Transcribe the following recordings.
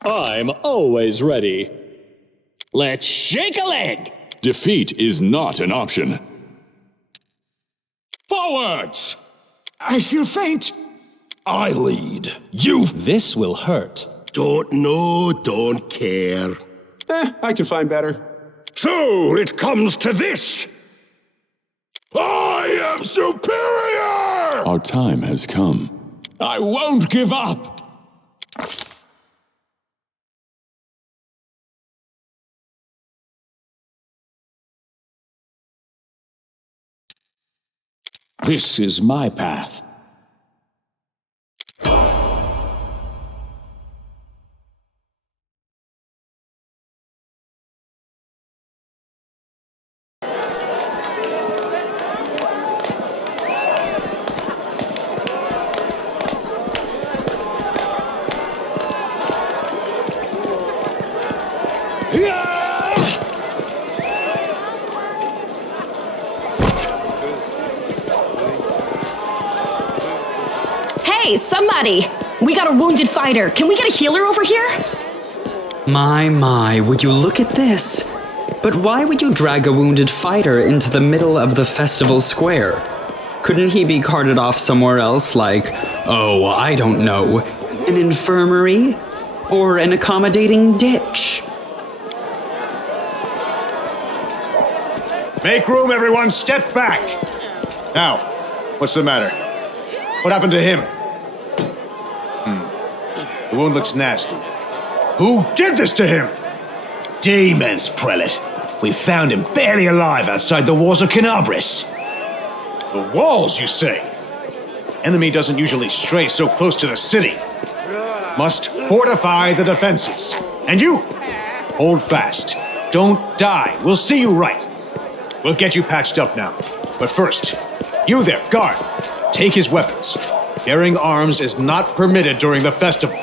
I'm always ready. Let's shake a leg! Defeat is not an option. Forwards! I feel faint. I lead. You... This will hurt. Don't know, don't care. I can find better. So, it comes to this. I am superior! Our time has come. I won't give up! This is my path. Hey, somebody! We got a wounded fighter. Can we get a healer over here? My, would you look at this? But why would you drag a wounded fighter into the middle of the festival square? Couldn't he be carted off somewhere else, like, oh, I don't know, an infirmary? Or an accommodating ditch? Make room, everyone! Step back! Now, what's the matter? What happened to him? The wound looks nasty. Who did this to him? Demons, prelate. We found him barely alive outside the walls of Canabris. The walls, you say? Enemy doesn't usually stray so close to the city. Must fortify the defenses. And you, hold fast. Don't die. We'll see you right. We'll get you patched up now. But first, you there, guard. Take his weapons. Bearing arms is not permitted during the festival.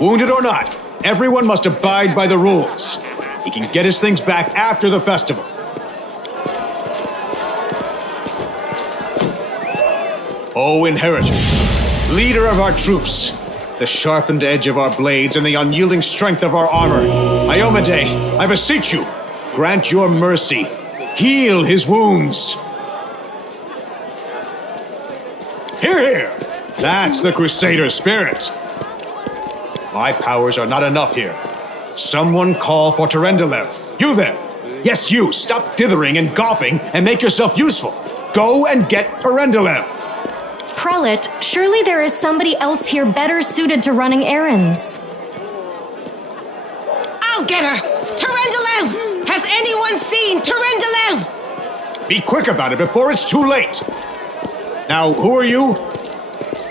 Wounded or not, everyone must abide by the rules. He can get his things back after the festival. O Inheritor, leader of our troops, the sharpened edge of our blades and the unyielding strength of our armor, Iomade, I beseech you, grant your mercy. Heal his wounds. Hear, hear! That's the Crusader spirit. My powers are not enough here. Someone call for Terendelev. You there! Yes, you! Stop dithering and gawping and make yourself useful. Go and get Terendelev. Prelate, surely there is somebody else here better suited to running errands. I'll get her! Terendelev! Has anyone seen Terendelev? Be quick about it before it's too late! Now, who are you?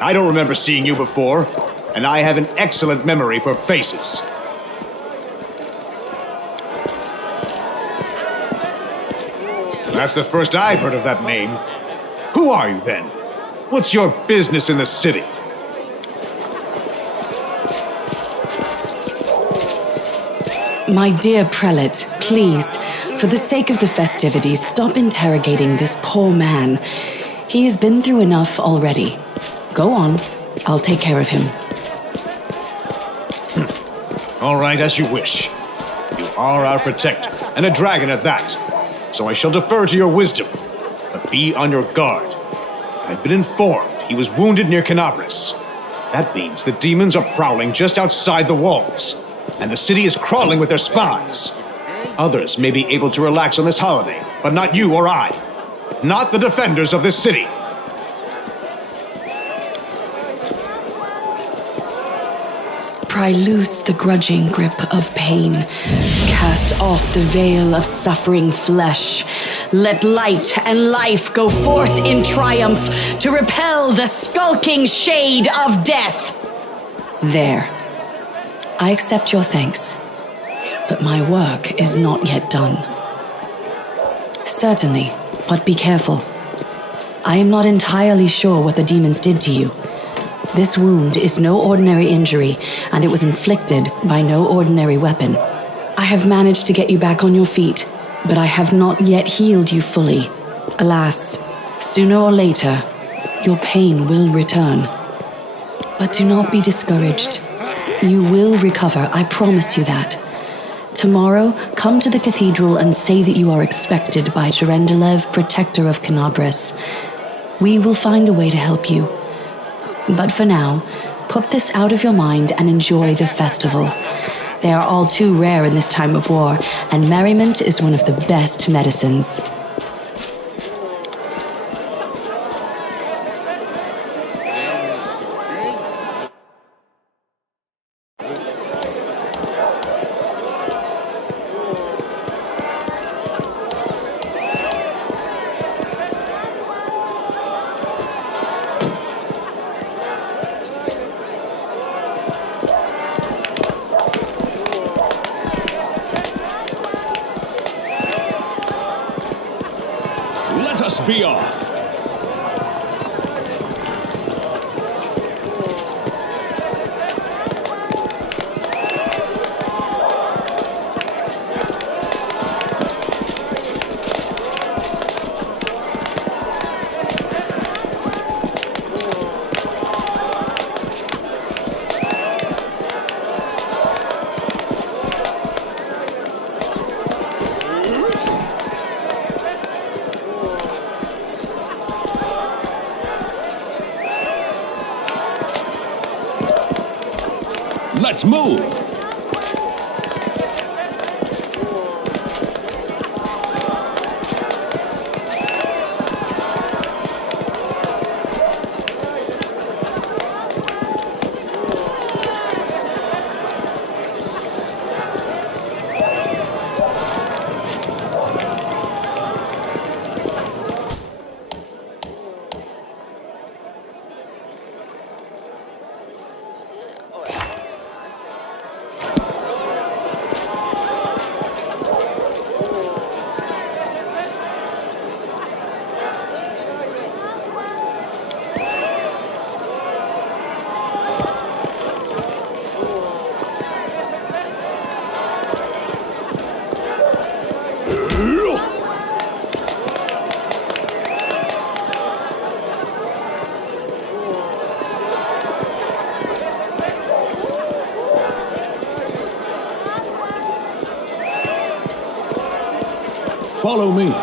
I don't remember seeing you before, and I have an excellent memory for faces. That's the first I've heard of that name. Who are you, then? What's your business in the city? My dear prelate, please, for the sake of the festivities, stop interrogating this poor man. He has been through enough already. Go on. I'll take care of him. All right, as you wish. You are our protector, and a dragon at that. So I shall defer to your wisdom. But be on your guard. I've been informed he was wounded near Canabris. That means the demons are prowling just outside the walls, and the city is crawling with their spies. Others may be able to relax on this holiday, but not you or I. Not the defenders of this city. Pry loose the grudging grip of pain. Cast off the veil of suffering flesh. Let light and life go forth in triumph to repel the skulking shade of death. There. I accept your thanks, but my work is not yet done. Certainly, but be careful. I am not entirely sure what the demons did to you. This wound is no ordinary injury, and it was inflicted by no ordinary weapon. I have managed to get you back on your feet, but I have not yet healed you fully. Alas, sooner or later, your pain will return. But do not be discouraged. You will recover, I promise you that. Tomorrow, come to the cathedral and say that you are expected by Terendelev, protector of Canabris. We will find a way to help you. But for now, put this out of your mind and enjoy the festival. They are all too rare in this time of war, and merriment is one of the best medicines. Let us be off. Let's move! Follow me.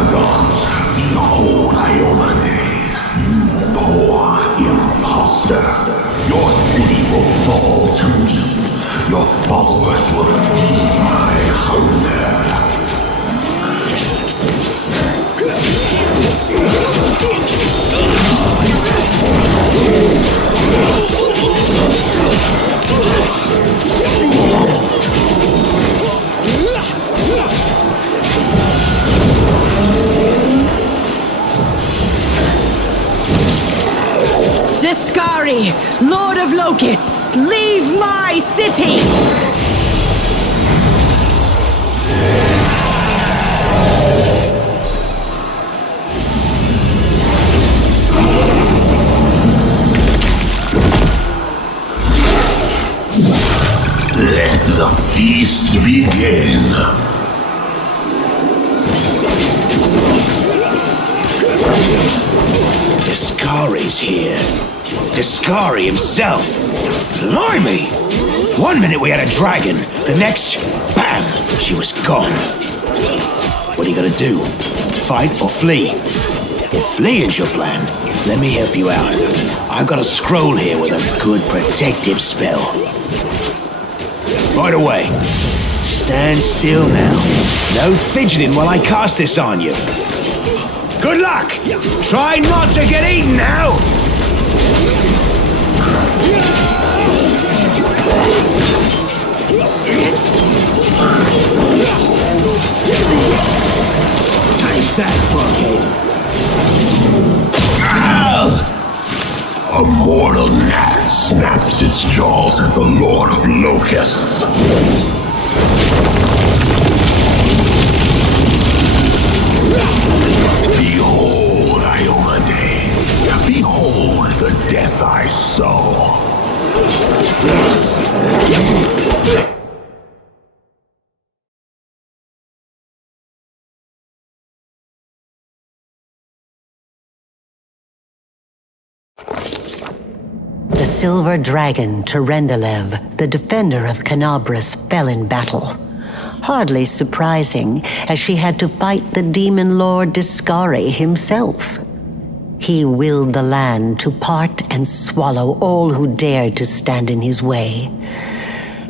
paladins, behold Iomade, you poor imposter. Your city will fall to me. Your followers will feed my hunger. Discari, Lord of Locusts, leave my city! Let the feast begin. Discari's here. Discari himself. Blimey! 1 minute we had a dragon, the next, bam, she was gone. What are you gonna do? Fight or flee? If fleeing's your plan, let me help you out. I've got a scroll here with a good protective spell. Right away. Stand still now. No fidgeting while I cast this on you. Good luck! Try not to get eaten now! Take that, buckhead! A mortal gnat snaps its jaws at the Lord of Locusts. Behold, Iomade. Behold the death I sow. The silver dragon, Terendelev, the defender of Canabras, fell in battle. Hardly surprising, as she had to fight the demon lord Discari himself. He willed the land to part and swallow all who dared to stand in his way.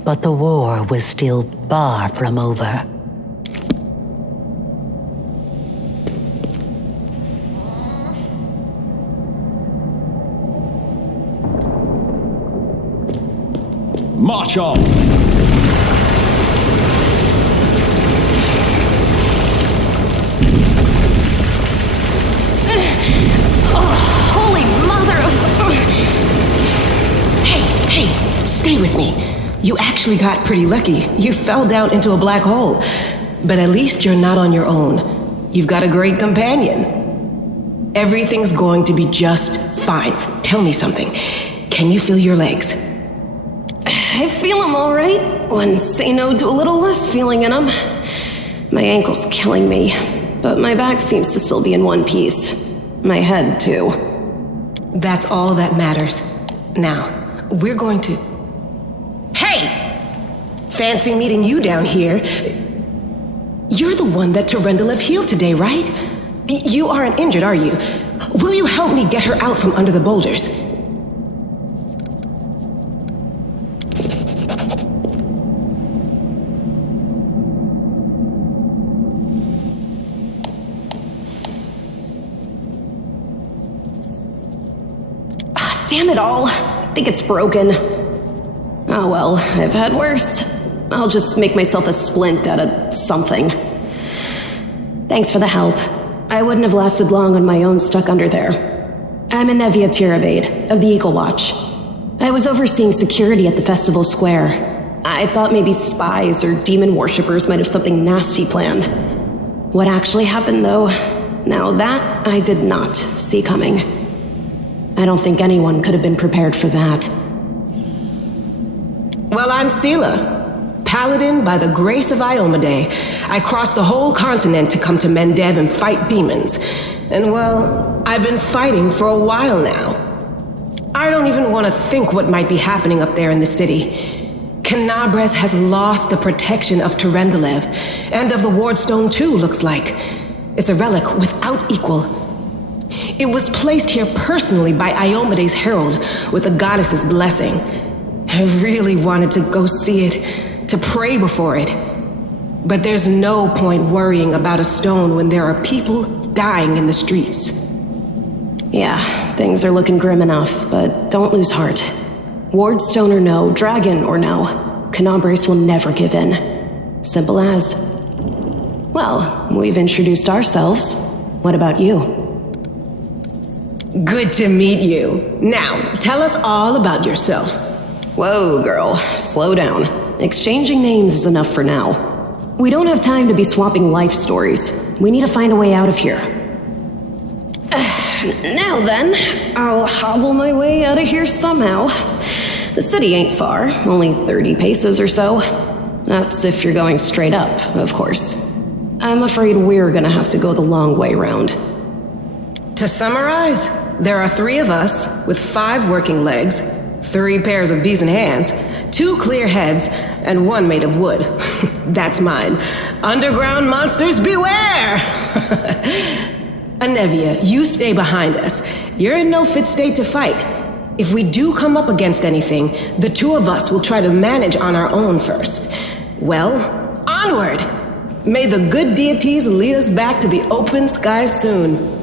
But the war was still far from over. March on! Oh, holy mother of... Hey, stay with me. You actually got pretty lucky. You fell down into a black hole. But at least you're not on your own. You've got a great companion. Everything's going to be just fine. Tell me something. Can you feel your legs? I feel them all right. When say no to a little less feeling in them. My ankle's killing me, but my back seems to still be in one piece. My head, too. That's all that matters. Now, we're going to... Hey! Fancy meeting you down here. You're the one that Terendelev healed today, right? You aren't injured, are you? Will you help me get her out from under the boulders? Damn it all. I think it's broken. Oh well, I've had worse. I'll just make myself a splint out of something. Thanks for the help. I wouldn't have lasted long on my own stuck under there. I'm Anevia Tirabade, of the Eagle Watch. I was overseeing security at the festival square. I thought maybe spies or demon worshippers might have something nasty planned. What actually happened, though? Now that I did not see coming. I don't think anyone could have been prepared for that. Well, I'm Sela, paladin by the grace of Iomade. I crossed the whole continent to come to Mendev and fight demons. And well, I've been fighting for a while now. I don't even want to think what might be happening up there in the city. Canabras has lost the protection of Terendelev, and of the Wardstone too, looks like. It's a relic without equal. It was placed here personally by Iomede's herald with the goddess's blessing. I really wanted to go see it, to pray before it. But there's no point worrying about a stone when there are people dying in the streets. Yeah, things are looking grim enough, but don't lose heart. Wardstone or no, dragon or no, Canabras will never give in. Simple as. Well, we've introduced ourselves. What about you? Good to meet you. Now, tell us all about yourself. Whoa, girl, slow down. Exchanging names is enough for now. We don't have time to be swapping life stories. We need to find a way out of here. Now then, I'll hobble my way out of here somehow. The city ain't far, only 30 paces or so. That's if you're going straight up, of course. I'm afraid we're gonna have to go the long way round. To summarize, there are 3 of us with 5 working legs, 3 pairs of decent hands, 2 clear heads, and 1 made of wood. That's mine. Underground monsters beware! Anevia, you stay behind us. You're in no fit state to fight. If we do come up against anything, the 2 of us will try to manage on our own first. Well, onward! May the good deities lead us back to the open sky soon.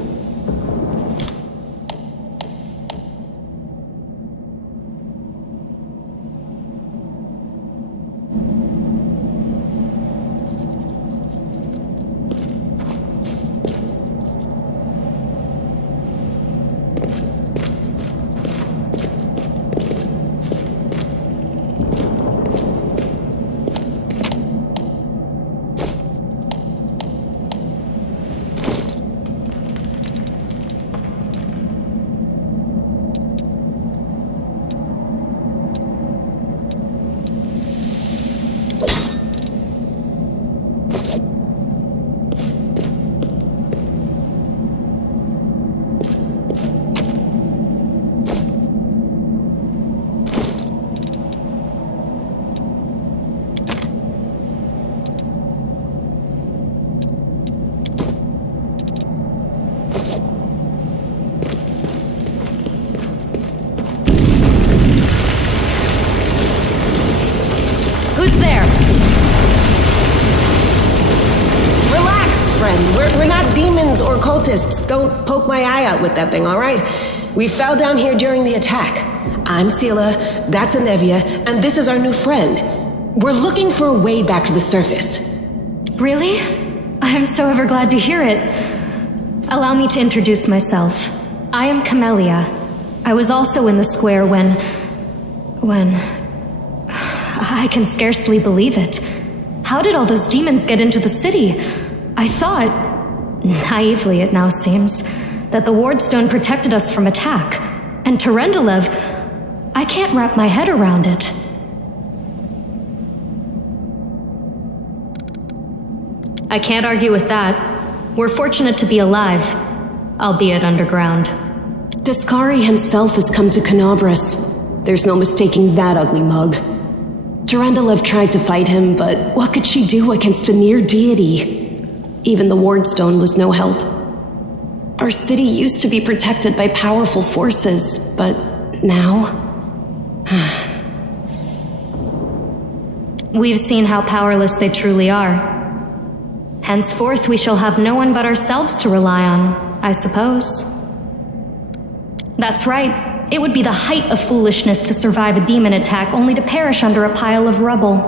Who's there? Relax, friend. We're not demons or cultists. Don't poke my eye out with that thing, all right? We fell down here during the attack. I'm Sela, that's Anevia, and this is our new friend. We're looking for a way back to the surface. Really? I'm so ever glad to hear it. Allow me to introduce myself. I am Camellia. I was also in the square when... I can scarcely believe it. How did all those demons get into the city? I thought, naively it now seems, that the Wardstone protected us from attack. And Terendelev, I can't wrap my head around it. I can't argue with that. We're fortunate to be alive, albeit underground. Discari himself has come to Canabras. There's no mistaking that ugly mug. Terendelev tried to fight him, but what could she do against a near deity? Even the Wardstone was no help. Our city used to be protected by powerful forces, but now... We've seen how powerless they truly are. Henceforth, we shall have no one but ourselves to rely on, I suppose. That's right. It would be the height of foolishness to survive a demon attack only to perish under a pile of rubble.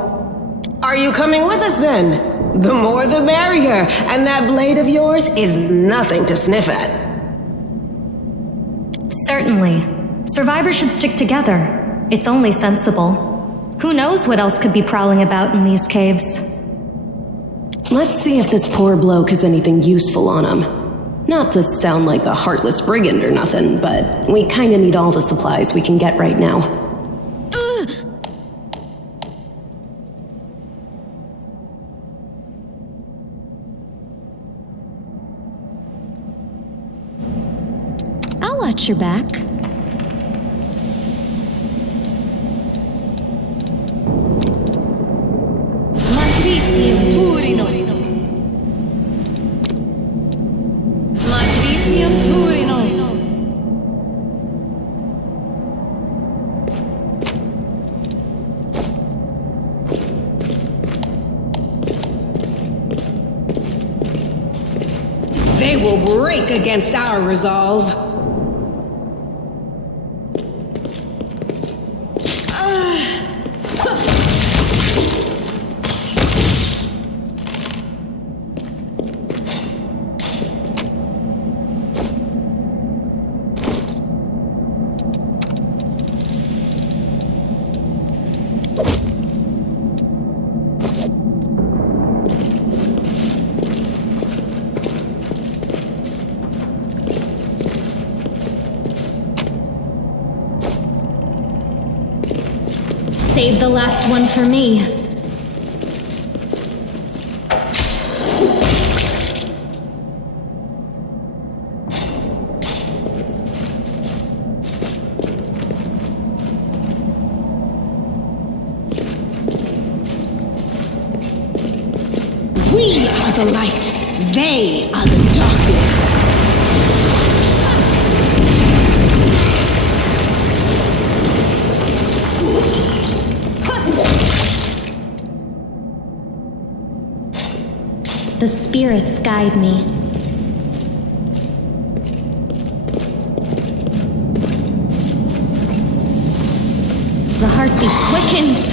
Are you coming with us then? The more the merrier, and that blade of yours is nothing to sniff at. Certainly. Survivors should stick together. It's only sensible. Who knows what else could be prowling about in these caves? Let's see if this poor bloke has anything useful on him. Not to sound like a heartless brigand or nothing, but we kinda need all the supplies we can get right now. I'll watch your back. they will break against our resolve. Save the last one for me. We are the light. They are the darkness. The spirits guide me. The heartbeat quickens.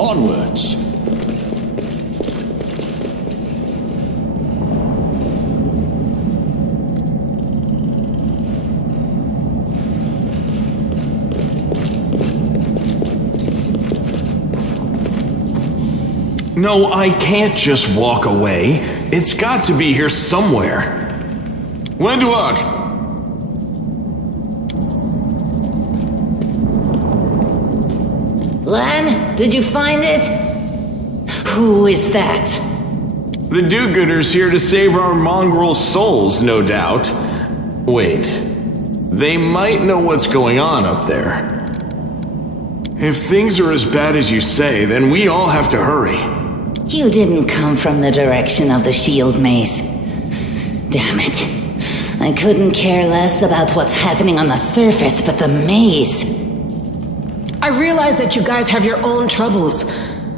Onwards. No, I can't just walk away. It's got to be here somewhere. Windward! Lan, did you find it? Who is that? The do-gooders here to save our mongrel souls, no doubt. Wait. They might know what's going on up there. If things are as bad as you say, then we all have to hurry. You didn't come from the direction of the shield maze. Damn it. I couldn't care less about what's happening on the surface, but the maze. I realize that you guys have your own troubles,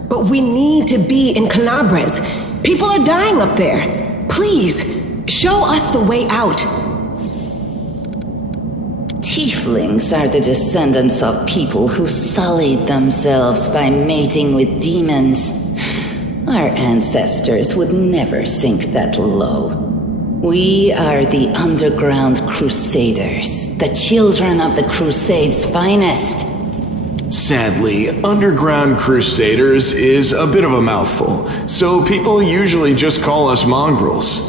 but we need to be in Canabres. People are dying up there. Please, show us the way out. Tieflings are the descendants of people who sullied themselves by mating with demons. Our ancestors would never sink that low. We are the underground crusaders, the children of the Crusade's finest. Sadly, underground crusaders is a bit of a mouthful, so people usually just call us mongrels.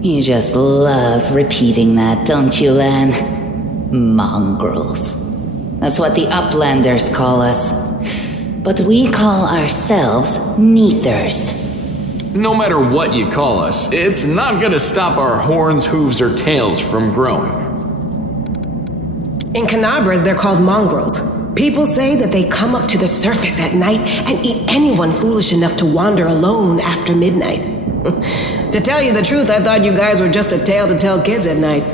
You just love repeating that, don't you, Lan? Mongrels. That's what the Uplanders call us. But we call ourselves Neathers. No matter what you call us, it's not gonna stop our horns, hooves, or tails from growing. In Canabras, they're called mongrels. People say that they come up to the surface at night and eat anyone foolish enough to wander alone after midnight. To tell you the truth, I thought you guys were just a tale to tell kids at night.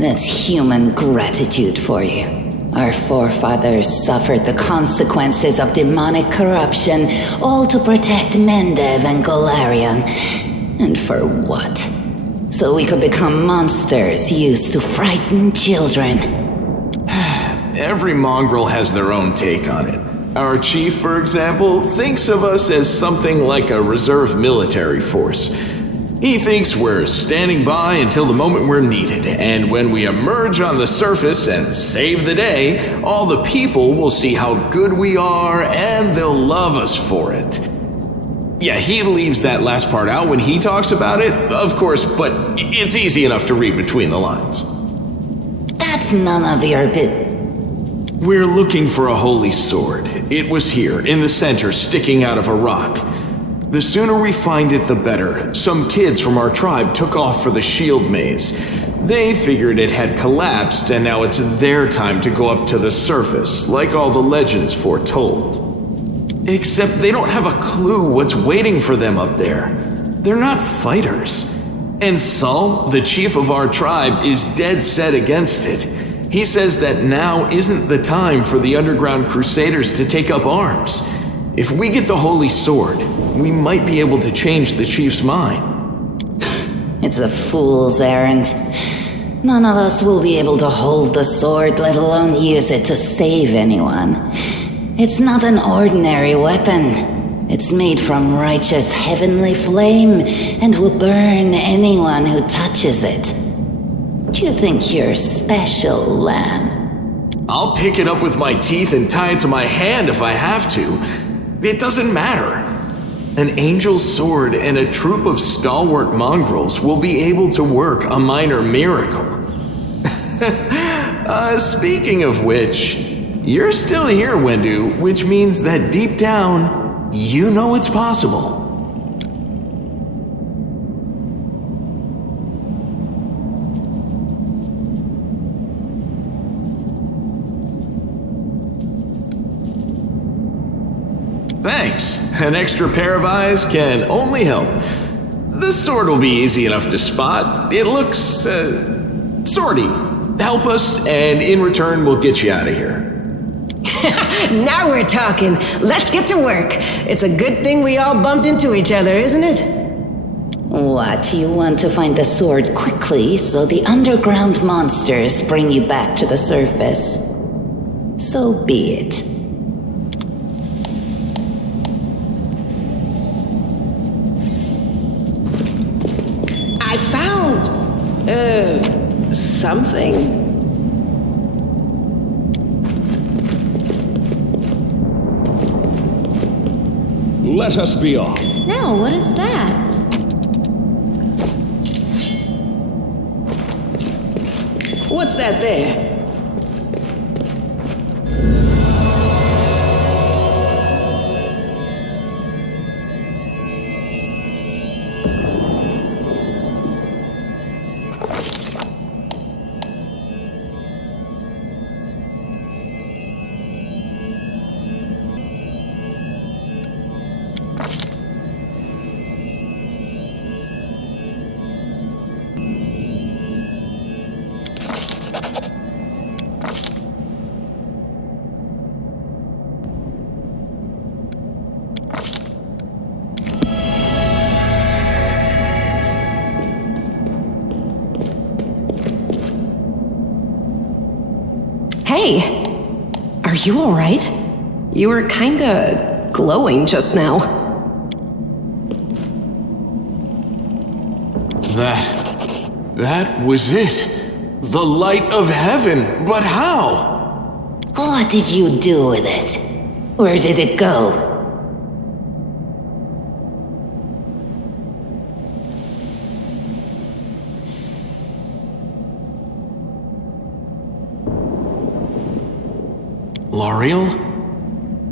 That's human gratitude for you. Our forefathers suffered the consequences of demonic corruption, all to protect Mendev and Golarion. And for what? So we could become monsters used to frighten children. Every mongrel has their own take on it. Our chief, for example, thinks of us as something like a reserve military force. He thinks we're standing by until the moment we're needed, and when we emerge on the surface and save the day, all the people will see how good we are and they'll love us for it. Yeah, he leaves that last part out when he talks about it, of course, but it's easy enough to read between the lines. That's none of your We're looking for a holy sword. It was here, in the center, sticking out of a rock. The sooner we find it, the better. Some kids from our tribe took off for the shield maze. They figured it had collapsed, and now it's their time to go up to the surface, like all the legends foretold. Except they don't have a clue what's waiting for them up there. They're not fighters. And Saul, the chief of our tribe, is dead set against it. He says that now isn't the time for the underground crusaders to take up arms. If we get the holy sword, we might be able to change the chief's mind. It's a fool's errand. None of us will be able to hold the sword, let alone use it to save anyone. It's not an ordinary weapon. It's made from righteous heavenly flame and will burn anyone who touches it. Do you think you're special, Lan? I'll pick it up with my teeth and tie it to my hand if I have to. It doesn't matter. An angel's sword and a troop of stalwart mongrels will be able to work a minor miracle. Speaking of which, you're still here, Wendu, which means that deep down, you know it's possible. Thanks. An extra pair of eyes can only help. The sword will be easy enough to spot. It looks, swordy. Help us, and in return, we'll get you out of here. Now we're talking. Let's get to work. It's a good thing we all bumped into each other, isn't it? What, you want to find the sword quickly so the underground monsters bring you back to the surface? So be it. I found... something. Let us be off. No, what is that? What's that there? Hey! Are you alright? You were kinda glowing just now. That was it. The light of heaven. But how? What did you do with it? Where did it go? L'Oreal?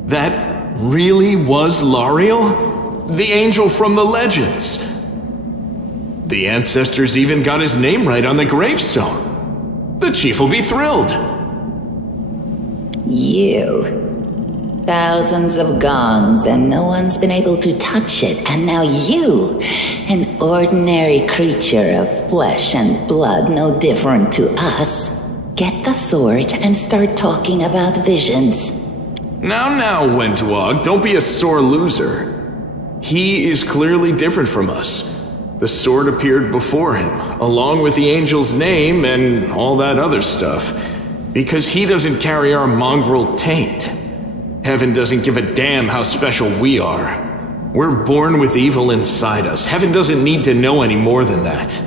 That really was Lariel? The angel from the legends. The ancestors even got his name right on the gravestone. The chief will be thrilled. You. Thousands of gongs and no one's been able to touch it, and now you, an ordinary creature of flesh and blood no different to us, get the sword and start talking about visions. Now, Wentwog, don't be a sore loser. He is clearly different from us. The sword appeared before him, along with the angel's name and all that other stuff, because he doesn't carry our mongrel taint. Heaven doesn't give a damn how special we are. We're born with evil inside us. Heaven doesn't need to know any more than that.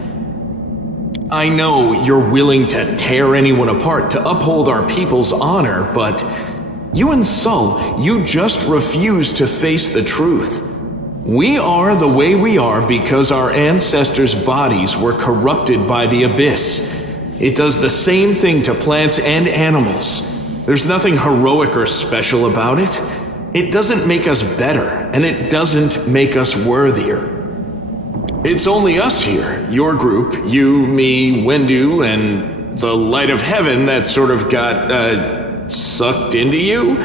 I know you're willing to tear anyone apart to uphold our people's honor, but you and Sol, you just refuse to face the truth. We are the way we are because our ancestors' bodies were corrupted by the abyss. It does the same thing to plants and animals. There's nothing heroic or special about it. It doesn't make us better, and it doesn't make us worthier. It's only us here, your group, you, me, Wendu, and the light of heaven that sort of got, sucked into you.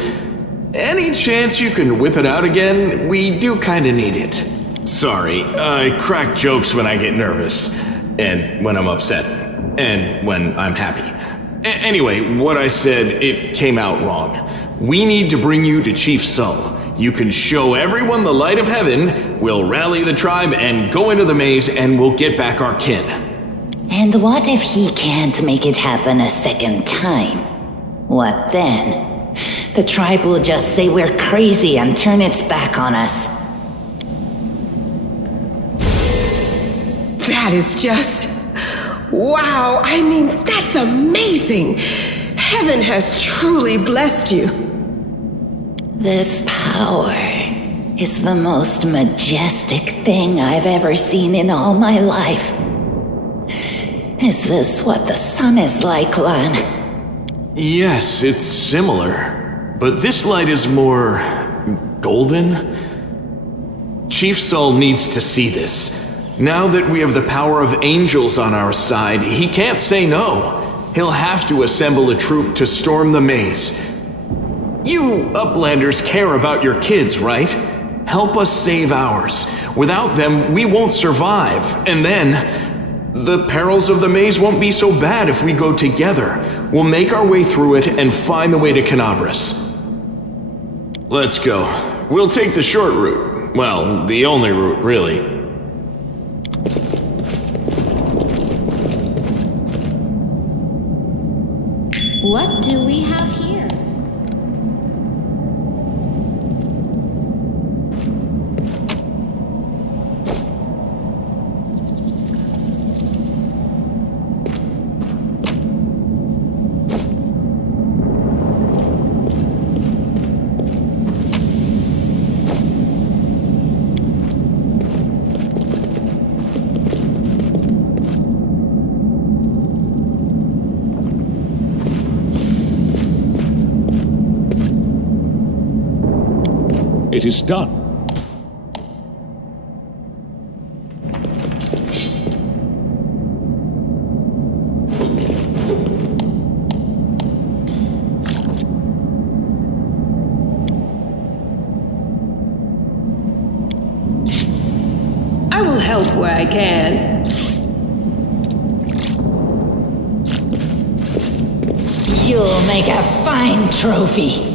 Any chance you can whip it out again? We do kinda need it. Sorry, I crack jokes when I get nervous, and when I'm upset, and when I'm happy. Anyway, what I said, it came out wrong. We need to bring you to Chief Sol. You can show everyone the light of heaven, we'll rally the tribe and go into the maze, and we'll get back our kin. And what if he can't make it happen a second time? What then? The tribe will just say we're crazy and turn its back on us. That is just... wow, I mean, that's amazing! Heaven has truly blessed you. This power is the most majestic thing I've ever seen in all my life. Is this what the sun is like, Lan? Yes, it's similar, but this light is more... golden? Chief Sol needs to see this. Now that we have the power of angels on our side, he can't say no. He'll have to assemble a troop to storm the maze. You Uplanders care about your kids, right? Help us save ours. Without them, we won't survive. And then, the perils of the maze won't be so bad if we go together. We'll make our way through it and find the way to Canabras. Let's go. We'll take the short route. Well, the only route, really. What do we have here? It is done. I will help where I can. You'll make a fine trophy.